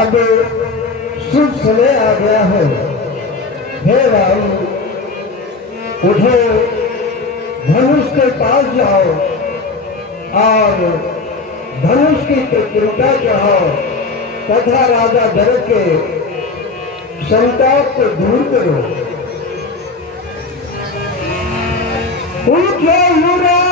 अब शुभ समय आ गया है। हे राम, उठो, धनुष के पास जाओ और धनुष की प्रतियोगिता चढ़ाओ तथा राजा जनक के संताप को दूर करो। उठो राम,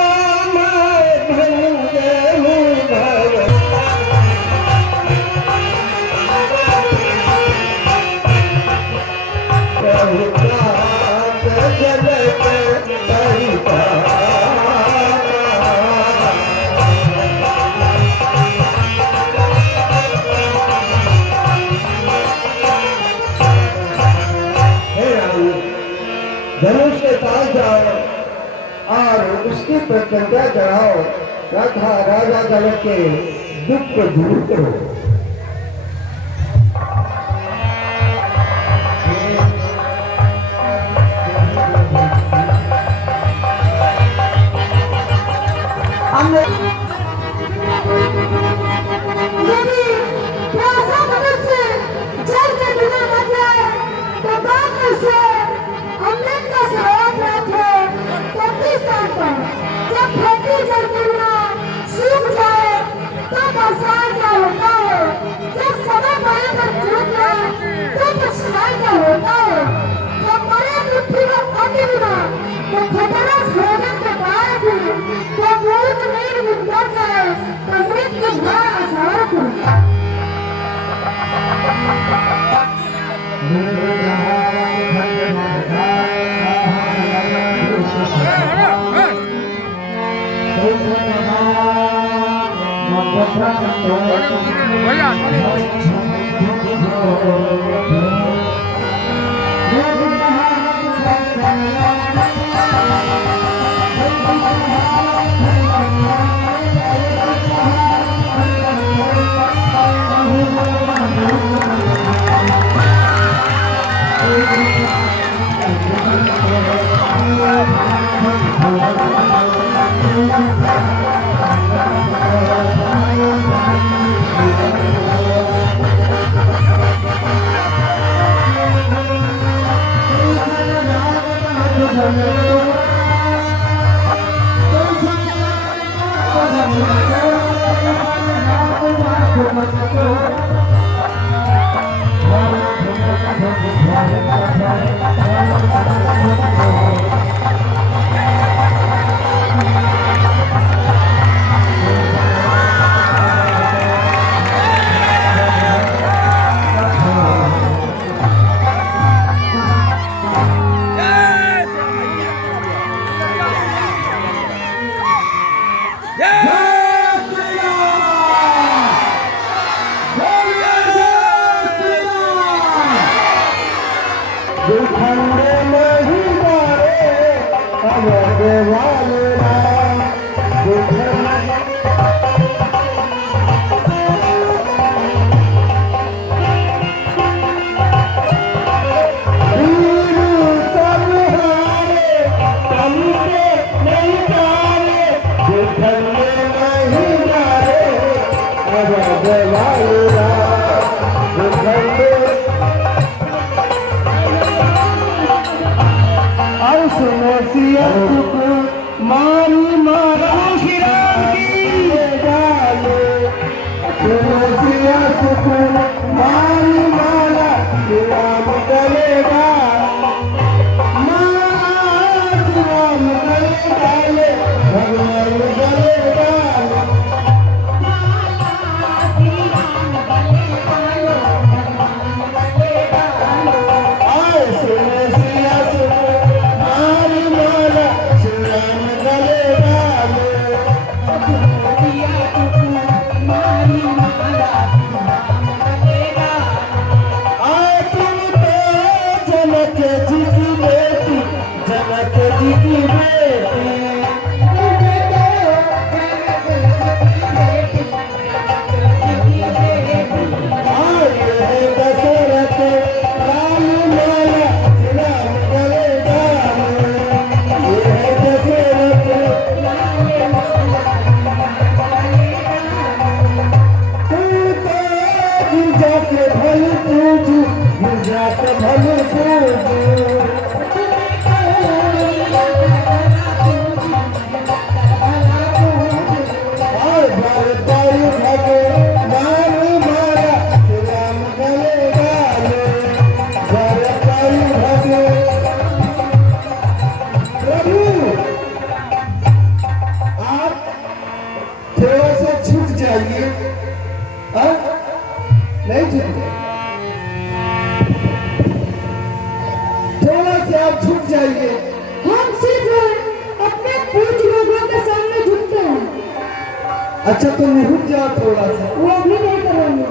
धनुष के पास जाओ और उसकी प्रशंसा चढ़ाओ तथा राजा जनक के दुख को दूर करो। आप झुक जाइए। हम सिर्फ अपने पूज लोगों के सामने झुकते हैं। अच्छा तो रुक जाओ थोड़ा सा। वो भी नहीं करेंगे।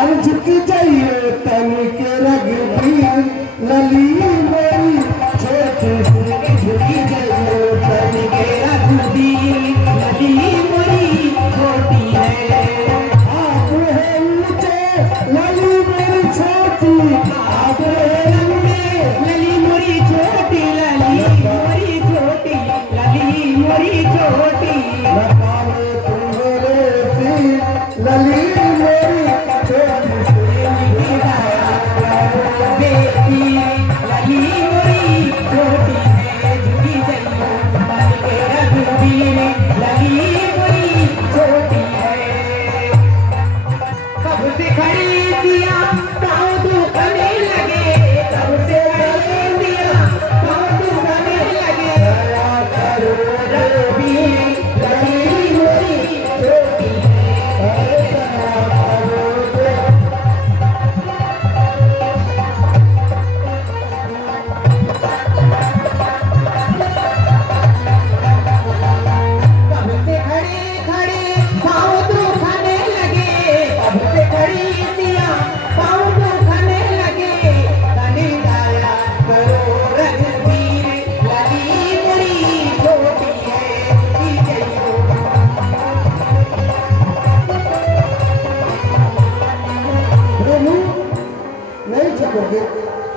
अरे झुकी चाहिए तनी के रगबी लली मेरी छोटी झुकी चाहिए तनी के रगबी लली मेरी छोटी है। आप है ऊंचे लली मेरी छोटी, आप है लंबे लली मेरी छोटी, लली मेरी छोटी, लली मेरी छोटी। लली मेरी छोटी बेटी, लली मेरी छोटी है झुकी जाइए तनी के रगबी लली मेरी छोटी है। कब से खरीदिया पाँव दुखने लगे, कब से खरीदिया पाँव दुखने लगे। दया करो रगबी लली मेरी छोटी है।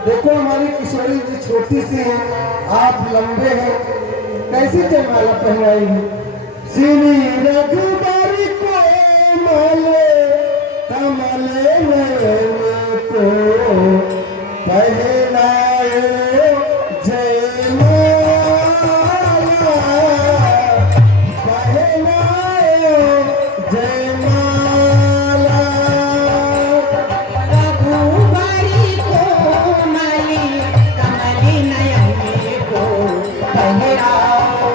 देखो हमारी किशोरी जी छोटी सी है, आप लंबे हैं, कैसे जयमाला पहनाएंगे। सीनी रघुबारी को माले कमले नयने को पहनाए जयमाला, पहनाए जयमाला। रघुबरी को मली कमली नयने को पहनाओ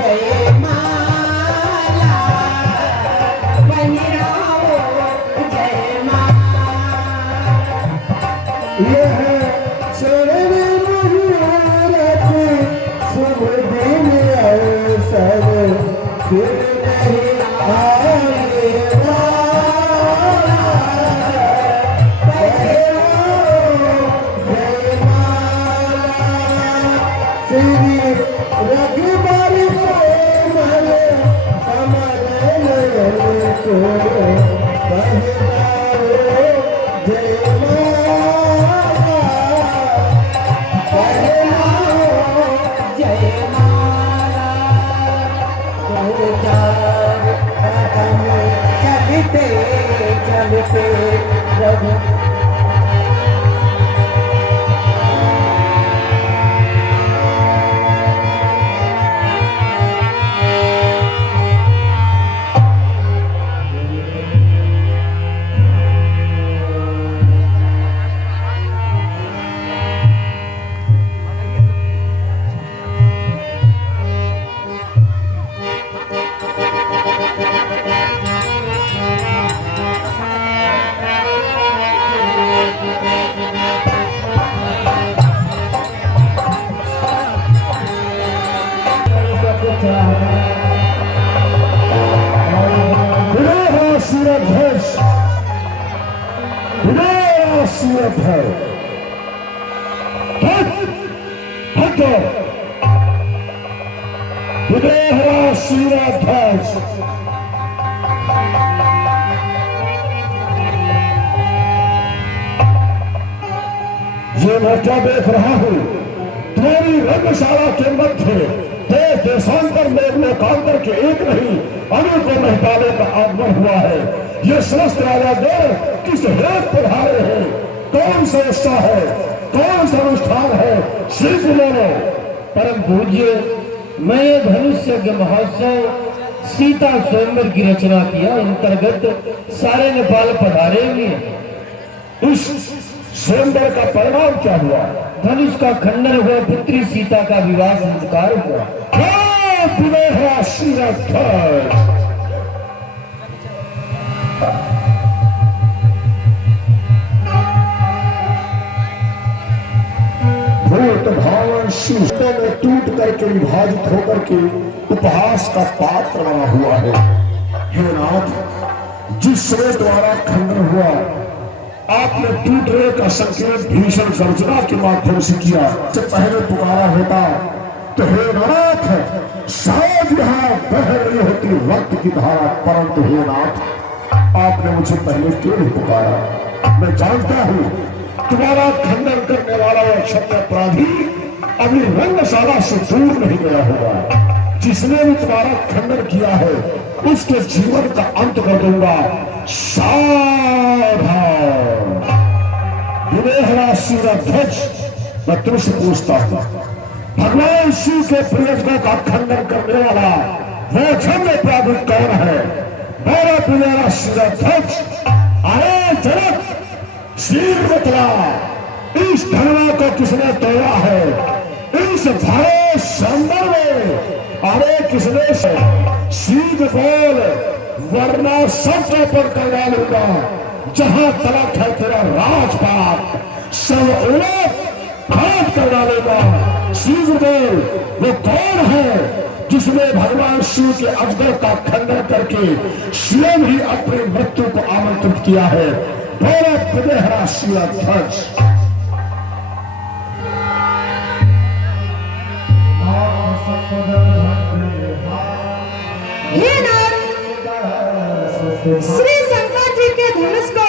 जयमाला, पहनाओ जयमाला। यह शरण मुबारक शुभ दिन अवसर फिर नहीं आने वाला, पहनाओ जयमाला। श्री रघुबर कोमल कमल नयन को पहनाओ जयमाला, पहनाओ जयमाला। दो चार कदम चलते चलते रघु सूरत है। विदेहरा सूरत है। ये मैं क्या देख रहा हूँ, तुम्हारी रंगशाला के मध्य देश देशांतर में लोकांतर के एक नहीं अनेकों महताबों का आगमन हुआ है। ये समस्त राजा देव किस हेत पधारे हैं, कौन सा उत्साह है, कौन सा अनुष्ठान है, श्री बोलो। परम पूज्य, मैं धनुष यज्ञ महोत्सव सीता स्वयंवर की रचना किया अंतर्गत सारे नेपाल पधारे हुए। इस स्वयंवर का परिणाम क्या हुआ? धनुष का खंडन हुआ, पुत्री सीता का विवाह संस्कार हुआ। भावन शिष्टों में टूट करके विभाजित होकर के उपहास का पात्र बना हुआ है। हे नाथ, जिस श्रेय द्वारा खंडन हुआ, आपने टूटने का संकेत भीषण गर्जना के माध्यम से किया। से पहले पुकारा होता तो हे नाथ, शायद यहाँ बह रही होती रक्त की धारा, परंतु हे नाथ, आपने मुझे पहले क्यों नहीं पुकारा? मैं जानता हूं तुम्हारा खंडन करने वाला वो क्षत्र अपराधी अभी रंगशाला से दूर नहीं गया होगा। जिसने भी तुम्हारा खंडन किया है उसके जीवन का अंत कर दूंगा। सावधान विदेहरा ध्वज, मैं तुमसे पूछता हूं, भगवान शिव के प्रियजनों का खंडन करने वाला वो जन्म अपराधी कौन है? मेरा विदेहरा ध्वज, अरे जनक शीर बतला, इस धर्म को किसने तोड़ा है? इस भरे संदर्भ में अरे किसने से शीर बोल, वरना सबसे पर कर डालूंगा। जहां तलक है तेरा राजपाट, सब उलट हाथ कर डालेगा। शीर बोल, वो कौन है जिसने भगवान शिव के अजगर का खंडन करके स्वयं ही अपनी मृत्यु को आमंत्रित किया है? बोलो विदेहरा ध्वज। हे नाथ, श्री शंकर जी के धनुष को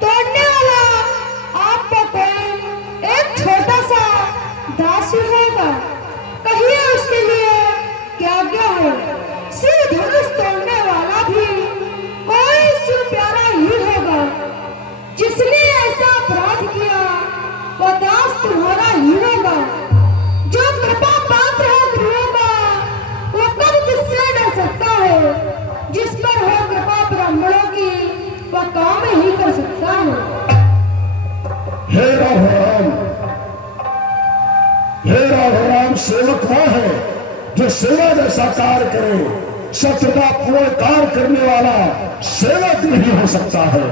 तोड़ने वाला आपका कोई एक छोटा सा दासी होगा, कहिए उसके लिए क्या क्या है? श्री धनुष तोड़ने वाला भी कोई शिव प्यारा ही होगा। जिसने ऐसा अपराध किया वो दास तुम्हारा ही होगा। जो कृपा पात्र है गुरुओं का, वो कब किससे डर सकता है? जिस पर हो कृपा ब्राह्मणों की, वह काम ही कर सकता है। हे राम, हे राम, सेवक वह है जो सेवा जैसा कार्य करे। सत्यता पूर्ण कार्य करने वाला सेवक नहीं हो सकता है।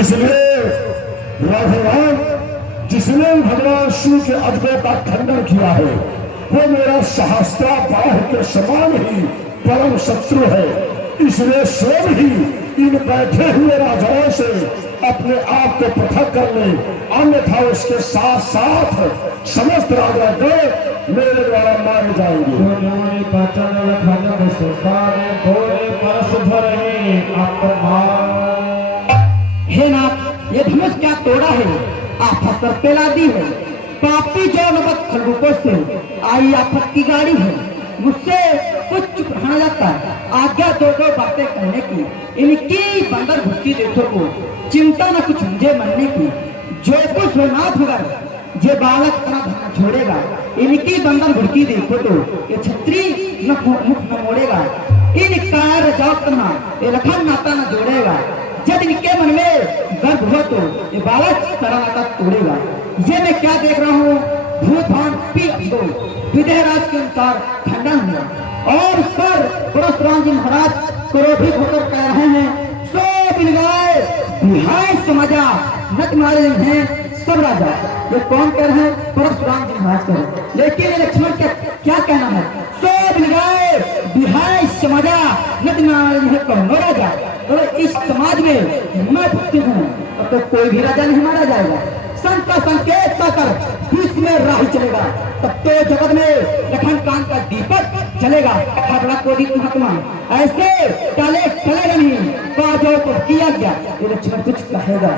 इसलिए भगवान जिसने भगवान शिव के अजगर का खंडन किया है वो मेरा सहस्त्रा बाहु के समान ही परम शत्रु है। इसलिए स्वयं ही इन बैठे हुए राजाओं से अपने आप को पृथक कर ले, अन्यथा उसके साथ साथ समस्त राजा मेरे द्वारा मारे जाएंगे। हे नाथ, ये धनुष क्या तोड़ा है? आफत पर पेला दी है। पापी जो नबत खड़गुपों से आई आफत की गाड़ी है। मुझसे कुछ चुप रहना जाता है। आज्ञा दो बातें कहने की, इनकी बंदर भुक्ति देखो को चिंता न कुछ मुझे मरने की। जो कुछ नाथ होगा जे बालक अपना धर्म छोड़ेगा, इनकी बंदर भुक्ति देखो तो ये छत्री मुख न मोड़ेगा। इन कार्य जाओ करना ये लखन नाता न जोड़ेगा। जब इनके मन में गर्व हो तो ये बालक सारा नाता तोड़ेगा। ये मैं क्या देख रहा हूँ? भूत भान पी विदेहराज के अनुसार खंडन हुआ और उस पर परशुराम जी महाराज क्रोधित होकर कह रहे हैं, सो बिलगाए बिहाय समझा न तुम्हारे हैं सब राजा। ये कौन कह रहे हैं? परशुराम जी महाराज कह रहे हैं। लेकिन ये लक्ष्मण क्या कहना है? सो बिलगाए बिहाय समझा न तुम्हारे हैं कौन राजा। तो इस समाज में मैं भक्ति हूँ, अब तो कोई भी राजा नहीं मारा जाएगा। संत का संकेत पाकर बीच में राही चलेगा, तब तो जगत में लखन कान का दीपक चलेगा। खबरा को दी महात्मा ऐसे टाले चलेगा नहीं। काजों को किया गया ये लक्ष्मण कुछ कहेगा।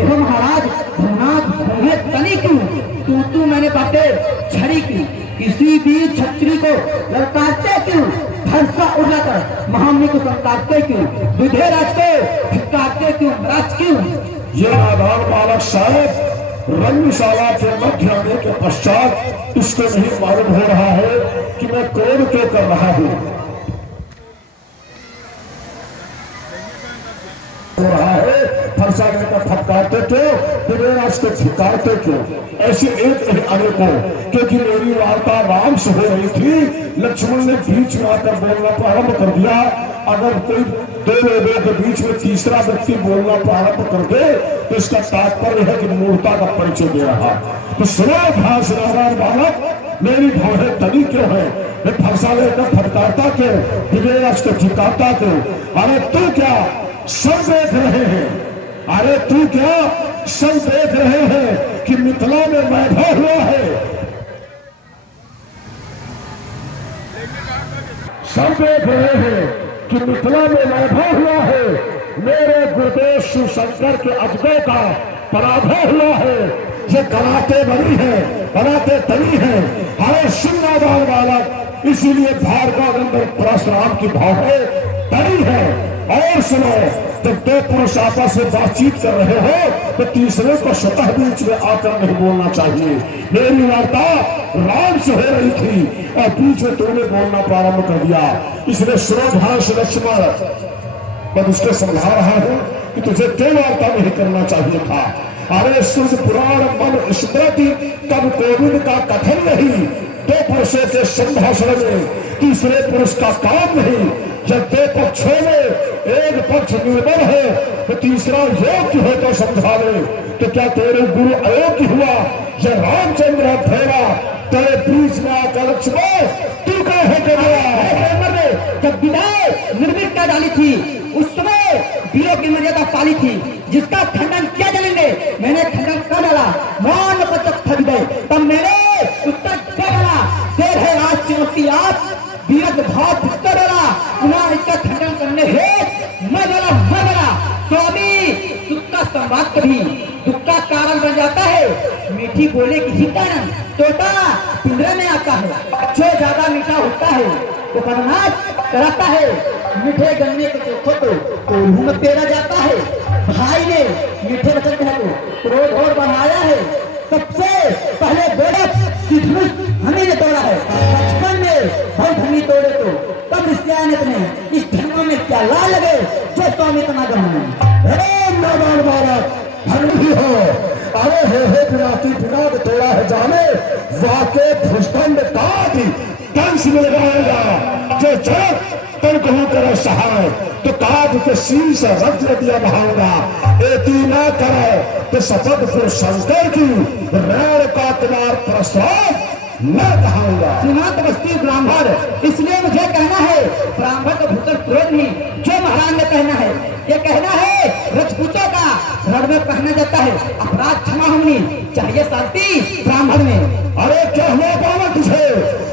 एवं महाराज भवनाथ भूमि तनी क्यों तू मैंने बातें छड़ी की, किसी भी छत्री को ललकारते क्यों? भरसा उड़ाकर महामुनि को संकारते क्यों? विधेयराज को धिक्कारते क्यों? राज क्यों? ये नादान बालक साहब रंगशाला के मध्य आने के पश्चात इसको नहीं मालूम हो रहा है कि मैं क्रोध क्यों कर रहा हूँ। हो रहा है फरसा लेकर फटकारते क्यों, विवेराज को धिकारते क्यों? ऐसे एक नहीं अनेकों, क्योंकि मेरी वार्ता राम से हो रही थी, लक्ष्मण ने बीच में आकर बोलना प्रारंभ कर दिया। अगर कोई दो लोगों के बीच में तीसरा व्यक्ति बोलना प्रारंभ कर दे तो इसका तात्पर्य है कि मूर्खता का परिचय दे रहा। तो सुनो ध्यान से नादान बालक, मेरी भौहें तली क्यों है, मैं फरसा लेकर फटकारता क्यों, विवेराज को झुकाता क्यों? अरे तू क्या सब देख रहे हैं, अरे तू क्या सब देख रहे हैं कि मिथिला में वैभव हुआ है, सब देख रहे हैं कि मिथिला में वैभव हुआ है, मेरे गुरुदेव शिव शंकर के अजगों का पराभव हुआ है। ये कराते बनी है, कराते तनी है, हरे सिंगादान बालक, इसीलिए भार्गव नंदन परशुराम की भावें तनी है। और सुनो, जब दो पुरुष आपस में बातचीत कर रहे हो तो तीसरे को स्वतः बीच में आकर नहीं बोलना चाहिए। मेरी वार्ता राम से हो रही थी और बीच में तूने बोलना प्रारंभ कर दिया, इसलिए सुनो ध्यान से लक्ष्मण, मैं उसको समझा रहा हूं कि तुझे कोई वार्ता नहीं करना चाहिए था। अरे सूर्य पुराण मन स्मृति तब कोविद का कथन नहीं, दो पुरुषों के संभाषण में तीसरे पुरुष का काम नहीं। जब दो पक्षों में एक पक्ष निर्बल है तो तीसरा योग्य हो तो समझा ले। तो क्या तेरे गुरु अयोग्य हुआ, यह रामचंद्र फेरा तेरे बीच में आकर लक्ष्मण तू क्या है कर? जब विदाई निर्मित कर डाली थी उस समय वीरों की मर्यादा पाली थी, जिसका खंडन क्या जानेंगे, मैंने खंडन कर डाला, मान पचक थक गए, तब मैंने उसका क्या डाला, देर है आज चुनौती आज वीरत भाव भुगता डाला, पुनः इसका खंडन करने है मैं डाला स्वामी। सुख का संवाद कभी दुख का कारण बन जाता है, मीठी बोले की ही कारण तोता पिंजरे में आता है, जो ज्यादा मीठा होता है वो बदमाश कराता है, मीठे गन्ने के चोखों को कोल्हू में पेरा जाता है। भाई ने मीठे वचन कहकर क्रोध और बढ़ाया है, सबसे पहले बोले सिद्धनुष हमें ने तोड़ा है, बचपन में भाई धनी तोड़े तो तब निश्चयानित ने इस धर्म में क्या ला लगे जो स्वामी तना धर्मी हो। अरे हे पिनाकी पिनाक तोड़ा है जाने, वाके भुजदंड काट दंश मिल जाएगा, जो जग तन कहूं करे सहाय, तो काट के शीश रज्र दिया बहाऊंगा, एती ना करे तो शपथ फिर शंकर की रैण का तुम्हार प्रस्ताव न कहाऊंगा। सीमांत बस्ती ब्राह्मण, इसलिए मुझे कहना है ब्राह्मण को भूषण क्रोध नहीं, जो महाराज ने कहना है ये कहना है राजपूतों का रण में पहना जाता है, अपराध क्षमा होनी चाहिए शांति ब्राह्मण में। अरे क्या हुआ बाबा तुझे,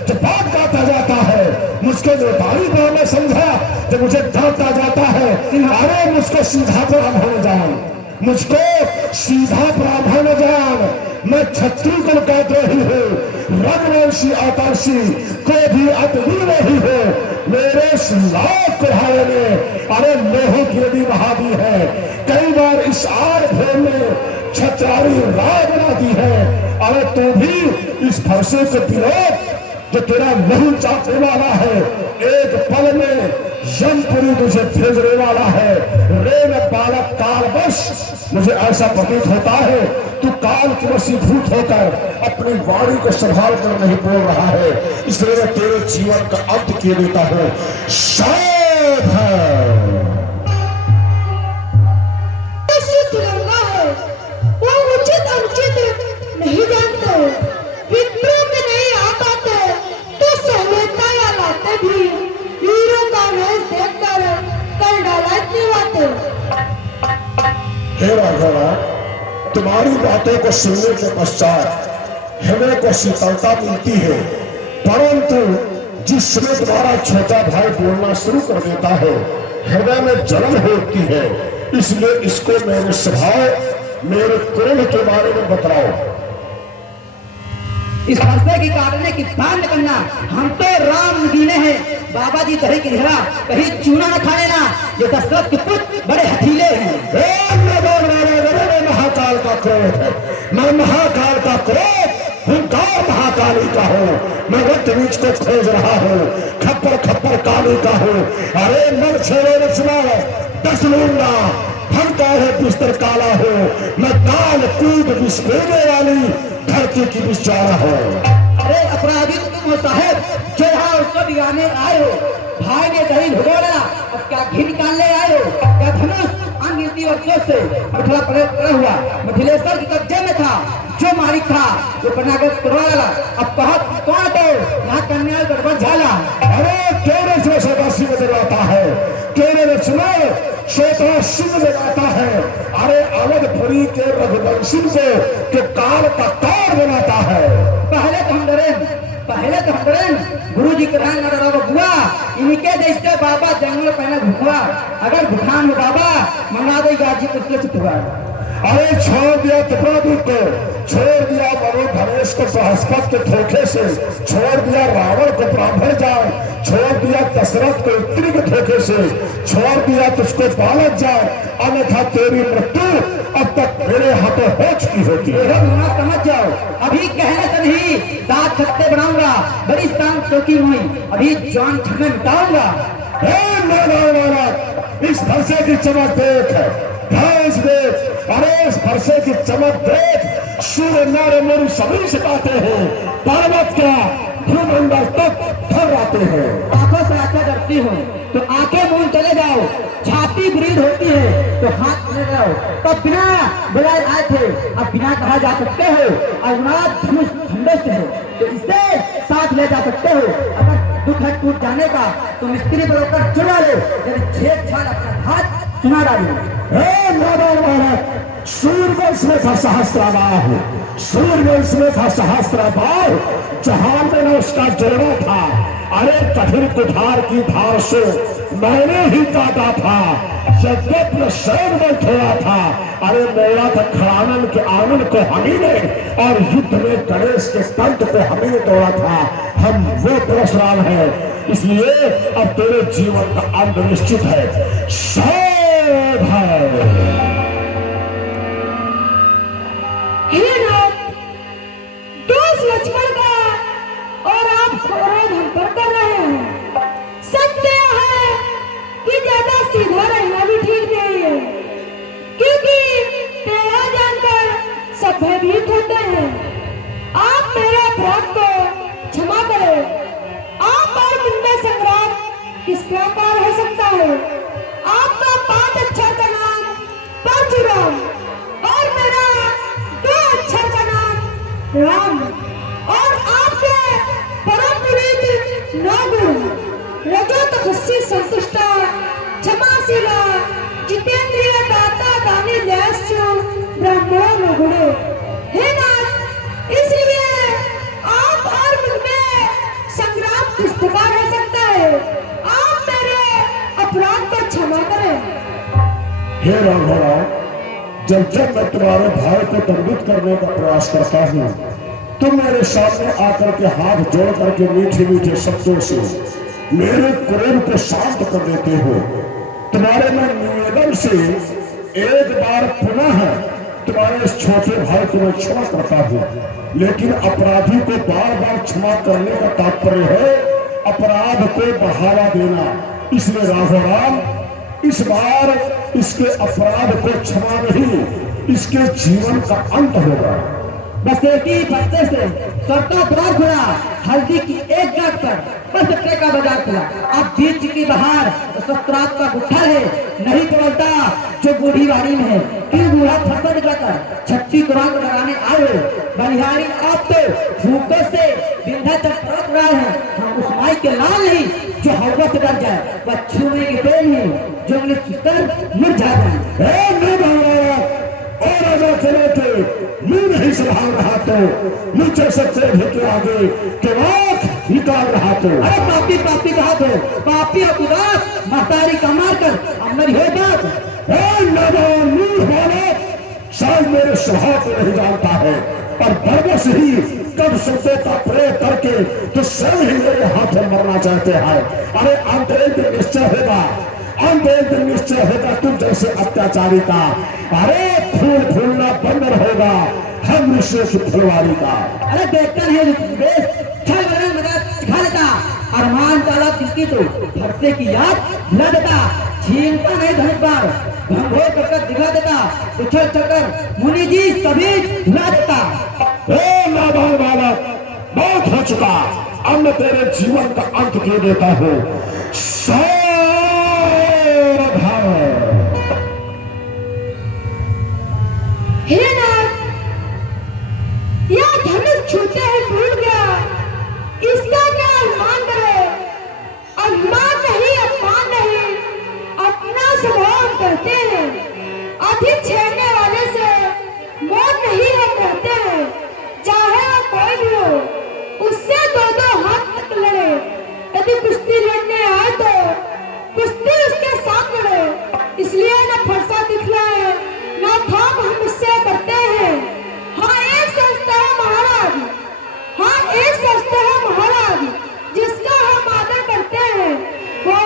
जब बात कहता जाता है मुझको व्यापारी ब्राह्मण समझा, जब मुझे डांटा जाता है अरे मुझको सीधा ब्राह्मण जान, मुझको सीधा ब्राह्मण जान, मैं छत्री कुल का द्रोही हूँ, रघुवंशी आदर्शी को भी अतुल नहीं हो, मेरे सिंगार कुल्हाड़े में अरे लोहे की नदी बहा दी है, कई बार इस आर भोर में छत्रारी राय बना दी है। अरे तू भी इस फरसे के विरोध जो तेरा लहू चाटने वाला है, एक पल में यमपुरी तुझे भेजने वाला है। रेन बालक कालवश मुझे ऐसा प्रतीत होता है तू काल के वशीभूत होकर अपनी वाणी को संभाल कर नहीं बोल रहा है, इसलिए मैं तेरे जीवन का अंत किए देता हूं। शायद है तिरंगा है, वो उचित अनुचित नहीं जानते, विद्रोह के नहीं आ पाते, तो सहमता या लाते भी वीरों का वेश देखकर कर डाला इतनी बातें। हे राघवा, तुम्हारी बातों को सुनने के पश्चात हृदय को शीतलता मिलती है, परंतु जिस समय तुम्हारा छोटा भाई बोलना शुरू कर देता है हृदय में जलन होती है, इसलिए इसको मेरे स्वभाव मेरे क्रोध के बारे में बताओ। इस फरसे की काटने की बात न करना, हम तो राम दीने हैं, बाबा जी दही की घेरा कहीं चूना न खा लेना, ये दशरथ के पुत्र बड़े हथीले हैं। महाकाल का क्रोध है, मैं महाकाल का क्रोध हुंकार महाकाली का हूँ, मैं रक्त बीज को खोज रहा हूँ, खप्पर खप्पर काली का हूँ। अरे मर छेड़े लक्ष्मण 10 लूंगा, फंका है बिस्तर काला हो, मैं काल कूद बिस्फोरने वाली धरती की बिचारा हो। अरे अपराधी तो तुम हो साहब, जो यहाँ उसको बिगाड़ने आए हो। भाई ने दही भिगो डाला, अब क्या घी निकालने आए हो? क्या धनुष अनगिनती वर्षों से मिथिला पड़ा हुआ मिथिलेश्वर के कब्जे में था, जो मालिक था वो बनाकर तोड़वा डाला। अब कहा कौन तो यहाँ कन्या गड़बड़ झाला। अरे तेरे से छोटा सिंह जगाता है, तेरे रचना छोटा सिंह जगाता है। अरे अवधपुरी के रघुवंशी को जो काल का तार बनाता है। पहले तो हम डरे, गुरु जी के रंग न डरो बुआ, इनके जैसे बाबा जंगल पहने घुमा। अगर भूखान हो बाबा मंगा दे गाजीपुर से चितवा। अरे छोड़ दिया त्रिपुरादूत को, छोड़ दिया मनु धनेश को बृहस्पति के धोखे से, छोड़ दिया रावण को ब्राह्मण जान, छोड़ दिया दशरथ को स्त्री के धोखे से, छोड़ दिया तुझको बालक जान, अन्यथा तेरी मृत्यु अब तक मेरे हाथों हो चुकी होती है। समझ जाओ, अभी कहने से नहीं दांत खट्टे बनाऊंगा, बड़ी शांत चौकी हुई, अभी जान छमे मिटाऊंगा। इस फरसे की चमक देख, ध्यान से देख। अरे इस फरसे की चमक देख, सूर्य नारे मेरी सभी सिखाते हैं, पर्वत क्या भूमंडल तक थर आते हैं। आंखों से आंखें डरती हूँ तो आंखें मूंद चले जाओ, छाती ब्रीड होती है तो हाथ चले जाओ। तब बिना बुलाए आए थे, अब बिना कहा जा सकते हो। अवनाथ धनुष खंडे से है तो इसे साथ ले जा सकते हो। अगर दुख है टूट जाने का तो मिस्त्री बरोबर चुरा ले, यदि छेड़छाड़ अपना हाथ सुना डाले। सूर्यवंश में था सहस्त्राबाह, सूर्यवंश में था सहस्त्राबाह, जहां में उसका जोड़ा था। अरे कठिन कुठार की धार से मैंने ही काटा था, यद्यपि शैन में थोड़ा था। अरे मेरा था खड़ानन के आनंद को हमी ने, और युद्ध में गणेश के तंत्र को हमी ने तोड़ा था। हम वो परशुराम है, इसलिए अब तेरे जीवन का अंत निश्चित है। हे नाथ, दोष लक्ष्मण का और आप क्रोध हम पर कर रहे हैं। संदेह है कि ज्यादा सीधा रहना भी ठीक नहीं है, क्योंकि तेरा जानकर सब भयभीत होते हैं। आप मेरे अपराध को क्षमा करें। आप और मुझमें संग्राम किस प्रकार हो सकता है? आपका 5 अक्षर का नाम परशुराम और मेरा 2 अक्षर का नाम राम, और आपके परम पुनीत 9 गुण रजो तपस्वी संतुष्टा क्षमाशीला जितेंद्रिय दाता दानी न्यायशु ब्राह्मणों में गुणे। हे नाथ, इसलिए आप और मुझमें संग्राम किस प्रकार हो सकता है? आप मेरे अपराध को क्षमा करें। हे राघव, जब मैं तुम्हारे भाई को दंडित करने का प्रयास करता हूँ, तुम मेरे सामने आकर के हाथ जोड़ करके मीठे मीठे शब्दों से मेरे क्रोध को शांत कर देते हो। तुम्हारे मैं निवेदन से एक बार पुनः तुम्हारे इस छोटे भाई को मैं क्षमा करता हूँ, लेकिन अपराधी को बार बार क्षमा करने का तात्पर्य है अपराध को बढ़ावा देना। इसलिए राघवराम, इस बार इसके अपराध को क्षमा नहीं, इसके जीवन का अंत होगा। बस एक ही पत्ते से सरता द्वार खुला, हल्दी की एक गांठ पर बस ट्रे का बाजार खुला। अब बीच की बहार तो सत्रात का गुट्ठा है, नहीं पड़ता जो बूढ़ी वाड़ी में है। क्यों बूढ़ा फंसा निकलकर छठी कुरान को लगाने आए बलिहारी, आप तो फूकों से विंध्याचल पर्वत रहे हैं। हम उस माई के लाल नहीं जो हवा से डर जाए, वह छूने के पेड़ नहीं जो उन्हें सुस्तर मुरझा जाए। और राजा चले थे, मुंह नहीं संभाल रहा तो नीचे से क्रोध के आगे के आंख निकाल रहा तो। अरे पापी पापी कहा तो पापी और उदास महतारी का मारकर अब मेरी हो बात। शायद मेरे स्वभाव को नहीं जानता है, और बरबस ही कब शब्दों का प्रयोग करके तो स्वयं ही मेरे हाथों मरना चाहते हैं। अरे अंत एक दिन निश्चय होगा, अंत एक दिन निश्चय होगा तुम जैसे अत्याचारी का। अरे फूल फूलना बंद होगा हम ऋषि की फुलवारी का। अरे देखता नहीं खा लेता अरमान डाला किसकी तो फरसे की याद भुला देता, छीनता नहीं धन पर भंगोर करके दिखा देता, उछल चक्कर मुनि जी सभी हिला देता। ए नादान बालक, बहुत हो चुका, अब मैं तेरे जीवन का अंत कर देता हूँ। हे नाथ, यह धनुष छूते ही टूट गया, इसका क्या अनुमान करे? अनुमान नहीं, अपमान नहीं, अपना स्वभाव करते हैं। अधिक छेड़ने वाले से मौत नहीं हम कहते हैं, चाहे वह कोई भी हो, उससे दो दो हाथ तक लड़े। यदि कुश्ती लड़ने आए तो कुश्ती उसके साथ लड़े, इसलिए न फरसा दिखलाए न थाप हम इससे करते हैं। हाँ एक सोचता है महाराज, हाँ एक सोचता है महाराज, जिसका हम आदर करते हैं वो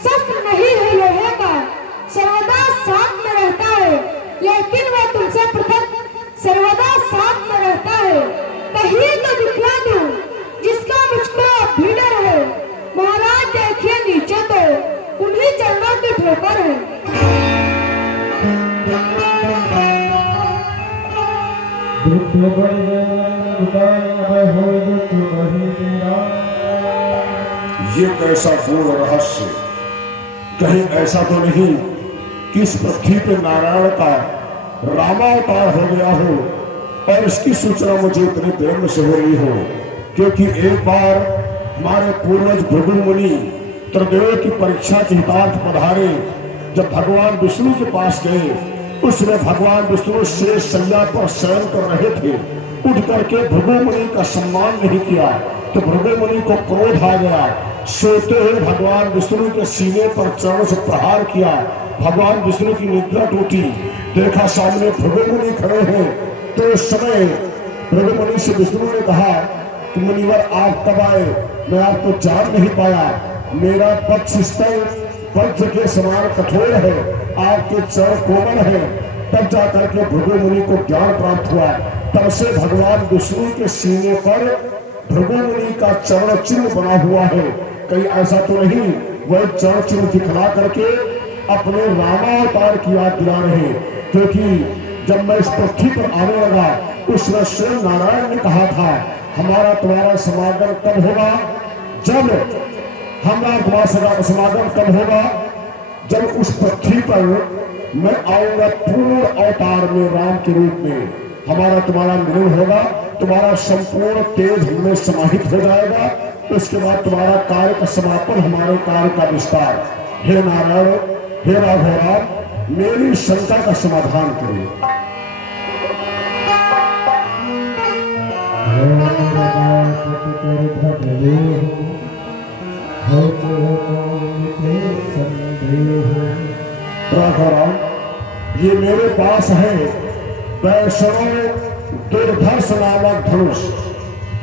शस्त्र नहीं है लोहे का, सर्वदा साथ में रहता है, लेकिन वह तुमसे पृथक सर्वदा साथ में रहता है। कहीं तो दिखला दूं जिसका मुझको भी डर है। महाराज देखिए नीचे तो उन्हीं चरणों की ठोकर है। ये कैसा गूढ़ रहस्य, कहीं ऐसा तो नहीं कि इस पृथ्वी पे नारायण का रामावतार हो गया हो और इसकी सूचना मुझे इतने देर में से हो रही हो? क्योंकि एक बार हमारे पूर्वज भृगु मुनि त्रिदेव की परीक्षा के हितार्थ पधारे। जब भगवान विष्णु के पास गए, उसमें भगवान विष्णु शेष शैया पर शयन कर रहे थे। उठ करके भृगु मुनि का सम्मान नहीं किया तो भृगु मुनि को क्रोध आ गया। सोते हुए भगवान विष्णु के सीने पर चरण से प्रहार किया। भगवान विष्णु की निद्रा टूटी, देखा सामने भृगु मुनि खड़े हैं। तो उस समय भृगु मुनि से विष्णु ने कहा कि मुनिवर आप कब आए? मैं आपको जान नहीं पाया। मेरा पक्ष स्थल वज्र के समान कठोर है, आपके चरण कोमल है। तब जाकर के भृगु मुनि को ज्ञान प्राप्त हुआ। तब से भगवान विष्णु के सीने पर भृगु मुनि का चरण चिन्ह बना हुआ है। कहीं ऐसा तो नहीं वह चरण चिन्ह दिखला करके अपने रामावतार की याद दिला रहे? क्योंकि जब मैं इस पृथ्वी पर आने लगा उस समय स्वयं नारायण ने कहा था हमारा तुम्हारा समागम कब होगा? जब हमारा तुम्हारा समागम कब होगा? जब उस पृथ्वी पर मैं आऊंगा पूर्ण अवतार में, राम के रूप में। हमारा तुम्हारा मिलन होगा, तुम्हारा संपूर्ण तेज हमें समाहित हो जाएगा। उसके बाद तुम्हारा कार्य का समापन, हमारे कार्य का विस्तार। हे नारायण, हे राघव, मेरी शंका का समाधान करिए। राघव, ये मेरे पास है वैष्णव दुर्धर्ष नामक धनुष।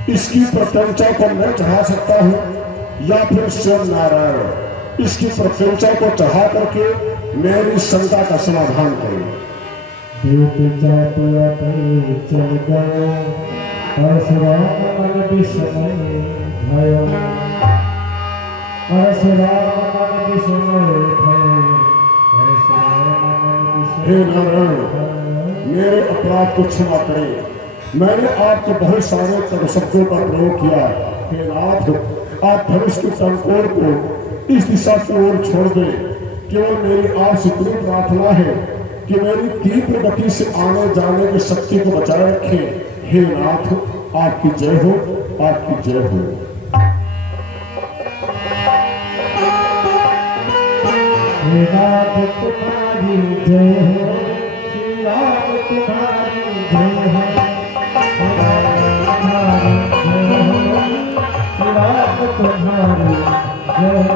इसकी प्रत्यंचा को मैं चढ़ा सकता हूँ या फिर स्वयं नारायण इसकी प्रत्यंचा को चढ़ा करके मेरी शंका का समाधान करें। हे नारायण, मेरे अपराध को क्षमा करें। मैंने आपके बहुत सारे शब्दों का प्रयोग किया। हे नाथ, आप धनुष के टंकोर को इस दिशा की ओर छोड़ दें। केवल मेरी आपसे इतनी प्रार्थना है कि मेरी तीव्र गति से आने जाने की शक्ति को बचाए रखें। हे नाथ, आपकी जय हो, आपकी जय हो। हे नाथ तुम्हारी जय हो, श्री राम तुम्हारी जय हो, श्री राम तुम्हारी जय हो।